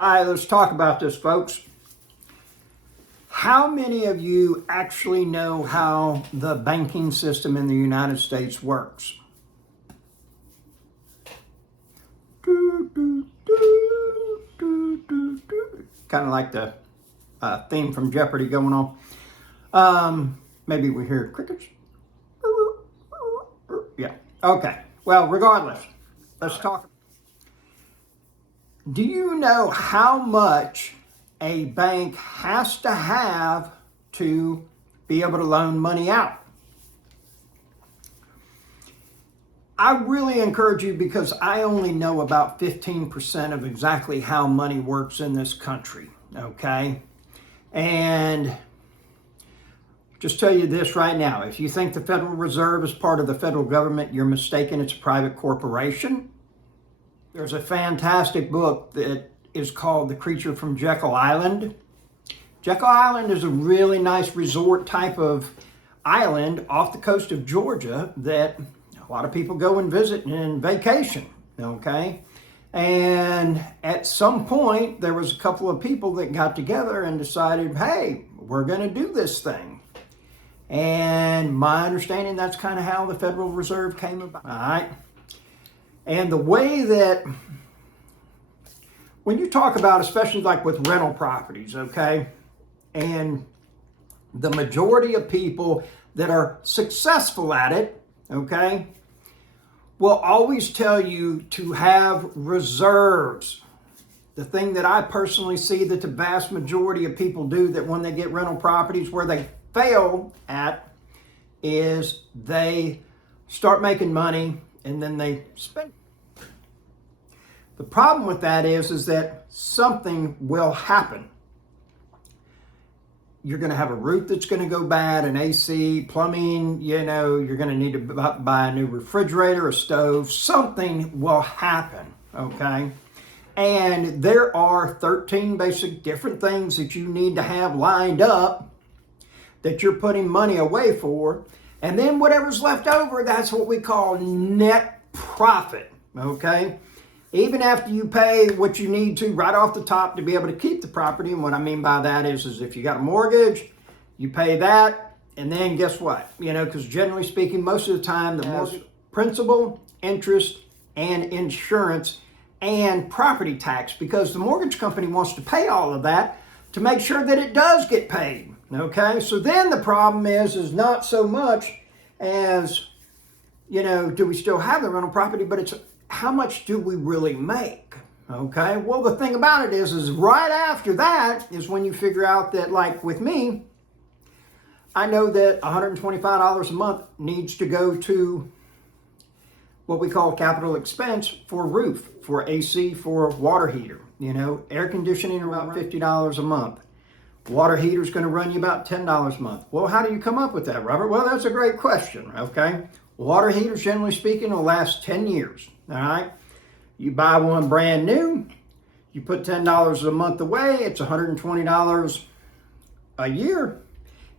All right, let's talk about this, folks. How many of you actually know how the banking system in the United States works? Kind of like the theme from Jeopardy going on. Maybe we hear crickets. Yeah. Okay. Well, regardless, let's talk. Do you know how much a bank has to have to be able to loan money out? I really encourage you, because I only know about 15% of exactly how money works in this country, okay? And just tell you this right now, if you think the Federal Reserve is part of the federal government, you're mistaken. It's a private corporation. There's a fantastic book that is called The Creature from Jekyll Island. Jekyll Island is a really nice resort type of island off the coast of Georgia that a lot of people go and visit and vacation, okay? And at some point, there was a couple of people that got together and decided, hey, we're going to do this thing. And my understanding, that's kind of how the Federal Reserve came about, all right? And the way that, when you talk about, especially like with rental properties, okay, and the majority of people that are successful at it, okay, will always tell you to have reserves. The thing that I personally see that the vast majority of people do, that when they get rental properties, where they fail at, is they start making money and then they spend. The problem with that is that something will happen. You're going to have a roof that's going to go bad, an AC, plumbing, you're going to need to buy a new refrigerator, a stove. Something will happen, okay? And there are 13 basic different things that you need to have lined up that you're putting money away for. And then whatever's left over, that's what we call net profit, okay? Even after you pay what you need to right off the top to be able to keep the property. And what I mean by that is if you got a mortgage, you pay that, and then guess what? Because generally speaking, most of the time, the mortgage, principal, interest, and insurance, and property tax, because the mortgage company wants to pay all of that to make sure that it does get paid, okay? So then the problem is not so much as, do we still have the rental property, but it's how much do we really make, okay? Well, the thing about it is right after that is when you figure out that, like with me, I know that $125 a month needs to go to what we call capital expense for roof, for AC, for water heater. Air conditioning about $50 a month. Water heater is going to run you about $10 a month. Well, how do you come up with that, Robert? Well, that's a great question, okay? Water heaters, generally speaking, will last 10 years, all right? You buy one brand new, you put $10 a month away, it's $120 a year.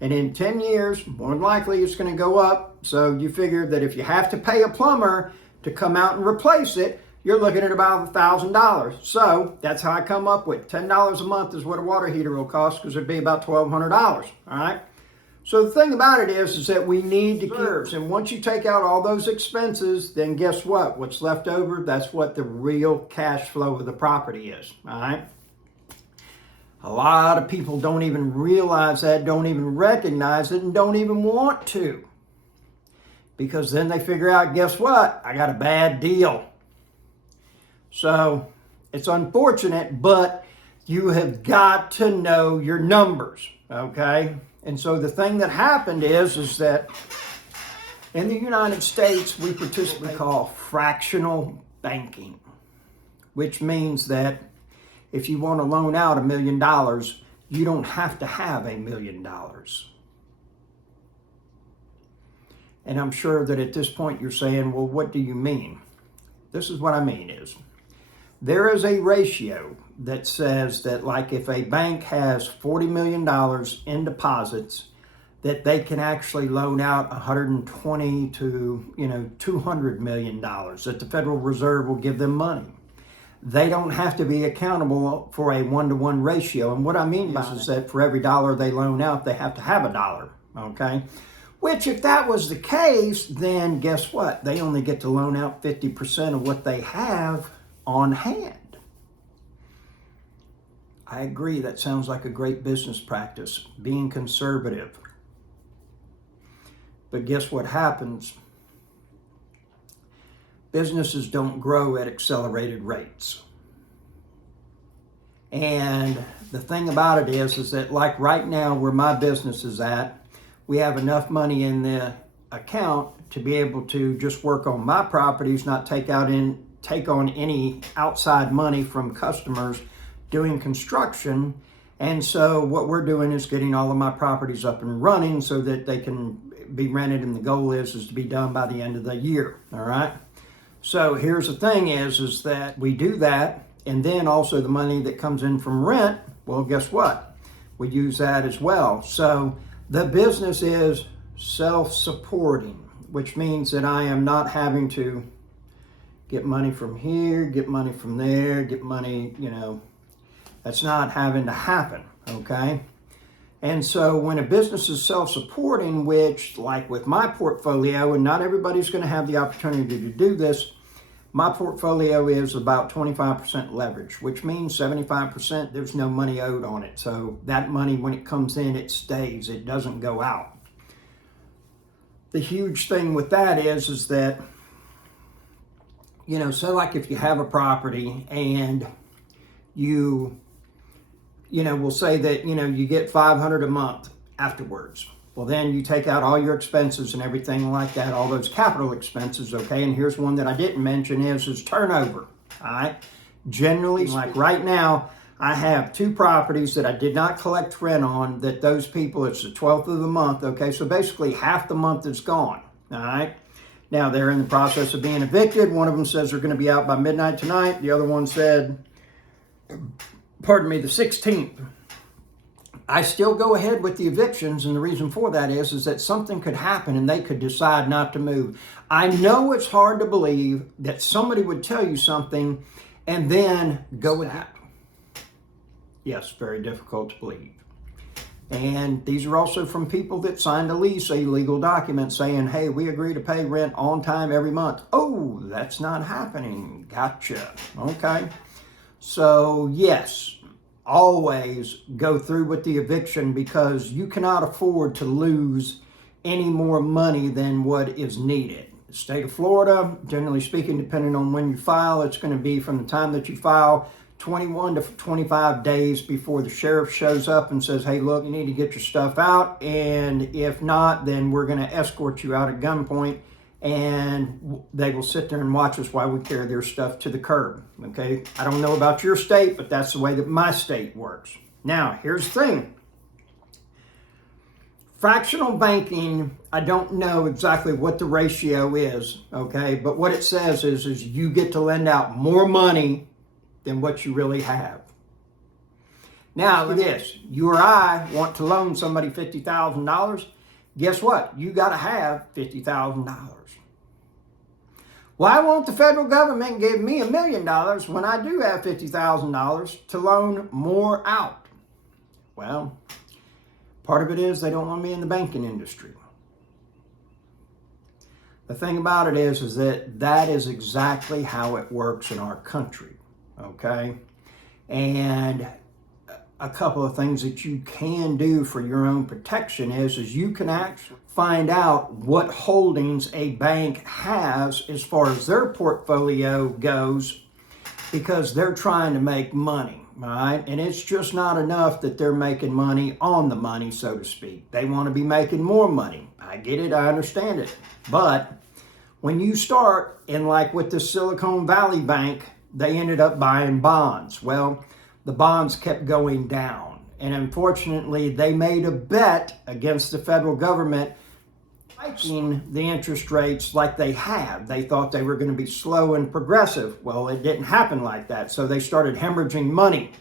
And in 10 years, more than likely, it's going to go up. So you figure that if you have to pay a plumber to come out and replace it, you're looking at about $1,000. So that's how I come up with $10 a month is what a water heater will cost, because it'd be about $1,200, all right? So the thing about it is that we need to keep, and once you take out all those expenses, then guess what? What's left over, that's what the real cash flow of the property is, all right? A lot of people don't even realize that, don't even recognize it, and don't even want to. Because then they figure out, guess what? I got a bad deal. So it's unfortunate, but you have got to know your numbers, okay? And so the thing that happened is that in the United States, we participate in what we call fractional banking, which means that if you want to loan out $1 million, you don't have to have $1 million. And I'm sure that at this point you're saying, well, what do you mean? This is what I mean is, there is a ratio that says that, like, if a bank has $40 million in deposits, that they can actually loan out $120 to $200 million, that the Federal Reserve will give them money. they don't have to be accountable for a 1-to-1 ratio. And what I mean by is that for every dollar they loan out, they have to have a dollar, okay? Which, if that was the case, then guess what? They only get to loan out 50% of what they have on hand. I agree, that sounds like a great business practice, being conservative. But guess what happens? Businesses don't grow at accelerated rates. And the thing about it is that like right now where my business is at, we have enough money in the account to be able to just work on my properties, not take on any outside money from customers doing construction. And so what we're doing is getting all of my properties up and running so that they can be rented, and the goal is to be done by the end of the year. All right. So here's the thing is that we do that, and then also the money that comes in from rent, well, guess what? We use that as well. So the business is self-supporting, which means that I am not having to get money from here, get money from there, get money, that's not having to happen, okay? And so when a business is self-supporting, which like with my portfolio, and not everybody's going to have the opportunity to do this, my portfolio is about 25% leverage, which means 75% there's no money owed on it. So that money, when it comes in, it stays, it doesn't go out. The huge thing with that is that, so like if you have a property and we'll say that, you get $500 a month afterwards. Well, then you take out all your expenses and everything like that, all those capital expenses, okay? And here's one that I didn't mention is turnover, all right? Generally, like right now, I have 2 properties that I did not collect rent on, that those people, it's the 12th of the month, okay? So basically half the month is gone, all right? Now they're in the process of being evicted. One of them says they're gonna be out by midnight tonight. The other one said, the 16th. I still go ahead with the evictions, and the reason for that is that something could happen and they could decide not to move. I know it's hard to believe that somebody would tell you something and then go with that. Yes, very difficult to believe. And these are also from people that signed a lease, a legal document saying, hey, we agree to pay rent on time every month. Oh, that's not happening. Gotcha. Okay. So yes, always go through with the eviction, because you cannot afford to lose any more money than what is needed. The state of Florida, generally speaking, depending on when you file, it's going to be from the time that you file 21 to 25 days before the sheriff shows up and says, hey, look, you need to get your stuff out. And if not, then we're going to escort you out at gunpoint, and they will sit there and watch us while we carry their stuff to the curb, okay? I don't know about your state, but that's the way that my state works. Now, here's the thing. Fractional banking, I don't know exactly what the ratio is, okay? But what it says is you get to lend out more money than what you really have. Now, look at this. You or I want to loan somebody $50,000. Guess what? You got to have $50,000. Why won't the federal government give me $1 million when I do have $50,000 to loan more out? Well, part of it is they don't want me in the banking industry. The thing about it is that is exactly how it works in our country, okay? And a couple of things that you can do for your own protection is you can actually find out what holdings a bank has as far as their portfolio goes, because they're trying to make money, right? And it's just not enough that they're making money on the money, so to speak. They want to be making more money. I get it, I understand it. But when you start, and like with the Silicon Valley Bank, they ended up buying bonds. Well, the bonds kept going down. And unfortunately, they made a bet against the federal government hiking the interest rates like they have. They thought they were going to be slow and progressive. Well, it didn't happen like that. So they started hemorrhaging money.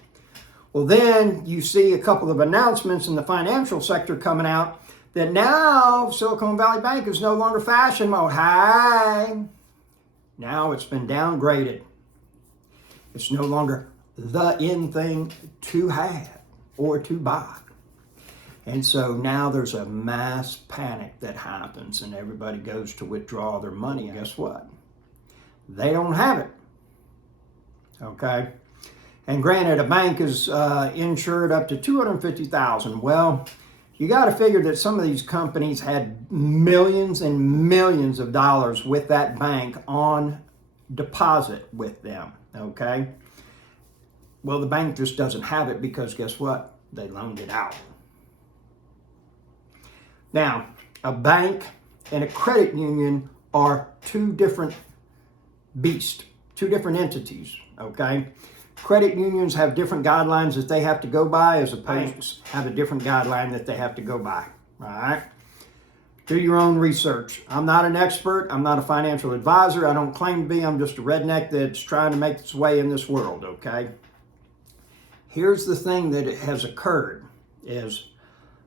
Well, then you see a couple of announcements in the financial sector coming out that now Silicon Valley Bank is no longer fashion mode. Hi. Now it's been downgraded. It's no longer the in thing to have or to buy. And so now there's a mass panic that happens and everybody goes to withdraw their money. Guess what? They don't have it. Okay? And granted, a bank is insured up to $250,000. Well, you got to figure that some of these companies had millions and millions of dollars with that bank on deposit with them. Okay? Well, the bank just doesn't have it because guess what? They loaned it out. Now, a bank and a credit union are two different beasts, two different entities, okay? Credit unions have different guidelines that they have to go by, as opposed to have a different guideline that they have to go by, all right? Do your own research. I'm not an expert. I'm not a financial advisor. I don't claim to be. I'm just a redneck that's trying to make its way in this world, okay? Here's the thing that has occurred is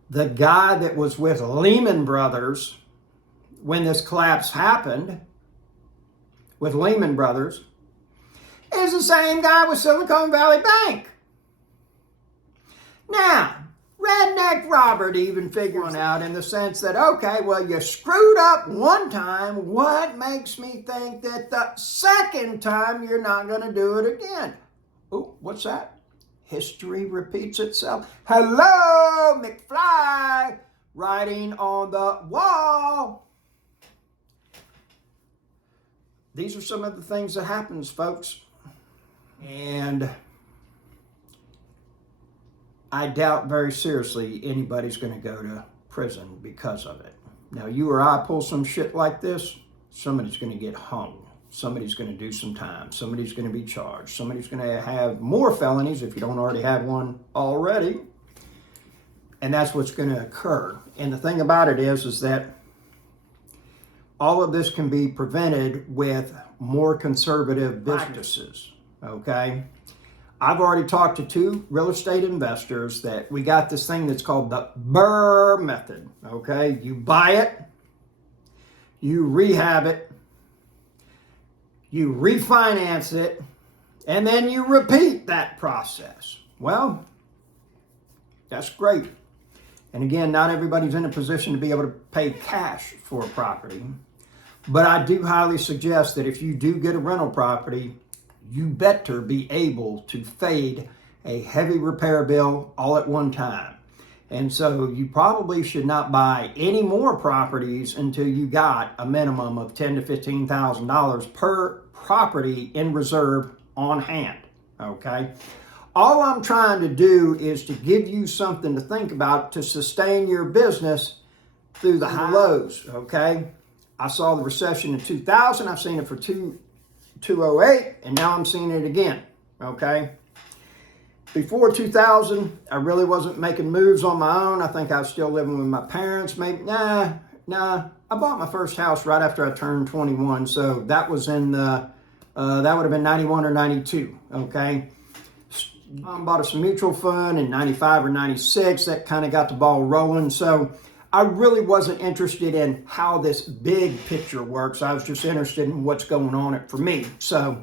the guy that was with Lehman Brothers when this collapse happened, with Lehman Brothers, is the same guy with Silicon Valley Bank. Now, Redneck Robert even figuring out in the sense that, okay, well, you screwed up one time. What makes me think that the second time you're not going to do it again? Oh, what's that? History repeats itself. Hello, McFly, writing on the wall. These are some of the things that happens, folks. And I doubt very seriously anybody's going to go to prison because of it. Now, you or I pull some shit like this, somebody's going to get hung. Somebody's going to do some time. Somebody's going to be charged. Somebody's going to have more felonies if you don't already have one already. And that's what's going to occur. And the thing about it is that all of this can be prevented with more conservative practices, okay? I've already talked to 2 real estate investors that we got this thing that's called the BRRRR method, okay? You buy it, you rehab it, you refinance it, and then you repeat that process. Well, that's great. And again, not everybody's in a position to be able to pay cash for a property. But I do highly suggest that if you do get a rental property, you better be able to fade a heavy repair bill all at one time. And so you probably should not buy any more properties until you got a minimum of $10,000 to $15,000 per property in reserve on hand, okay? All I'm trying to do is to give you something to think about to sustain your business through the high lows, okay? I saw the recession in 2000, I've seen it for 2008, and now I'm seeing it again, okay? Before 2000, I really wasn't making moves on my own. I think I was still living with my parents. Maybe, nah. I bought my first house right after I turned 21. So that was in that would have been 91 or 92, okay? Bought us a mutual fund in 95 or 96. That kind of got the ball rolling. So I really wasn't interested in how this big picture works. I was just interested in what's going on for me. So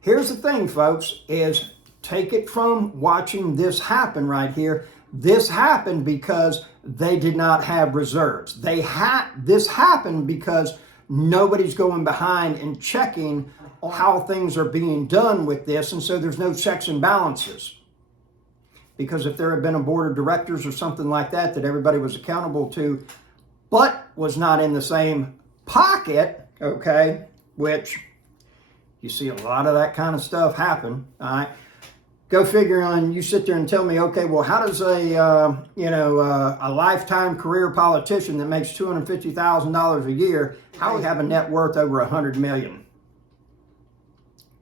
here's the thing, folks, is take it from watching this happen right here. This happened because they did not have reserves. This happened because nobody's going behind and checking how things are being done with this, and so there's no checks and balances. Because if there had been a board of directors or something like that that everybody was accountable to, but was not in the same pocket, okay, which you see a lot of that kind of stuff happen, all right? Go figure on, you sit there and tell me, okay, well, how does a lifetime career politician that makes $250,000 a year, how would have a net worth over $100 million?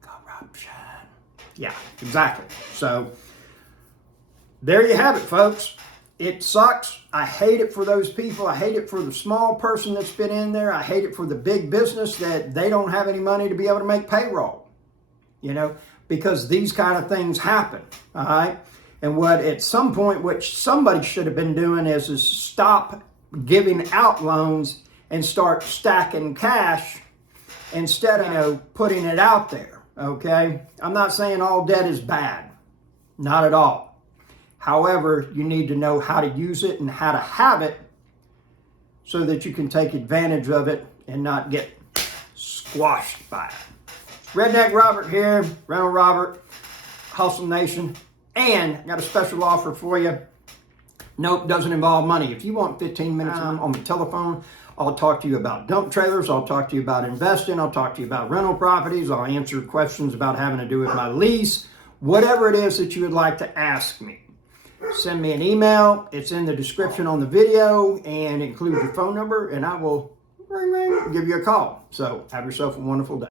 Corruption. Yeah, exactly. So there you have it, folks. It sucks. I hate it for those people. I hate it for the small person that's been in there. I hate it for the big business that they don't have any money to be able to make payroll, because these kind of things happen, all right? And what at some point, which somebody should have been doing is stop giving out loans and start stacking cash instead of, putting it out there, okay? I'm not saying all debt is bad, not at all. However, you need to know how to use it and how to have it so that you can take advantage of it and not get squashed by it. Redneck Robert here, Rental Robert, Hustle Nation, and I got a special offer for you. Nope, doesn't involve money. If you want 15 minutes on the telephone, I'll talk to you about dump trailers. I'll talk to you about investing. I'll talk to you about rental properties. I'll answer questions about having to do with my lease. Whatever it is that you would like to ask me, send me an email. It's in the description on the video and include your phone number, and I will give you a call. So have yourself a wonderful day.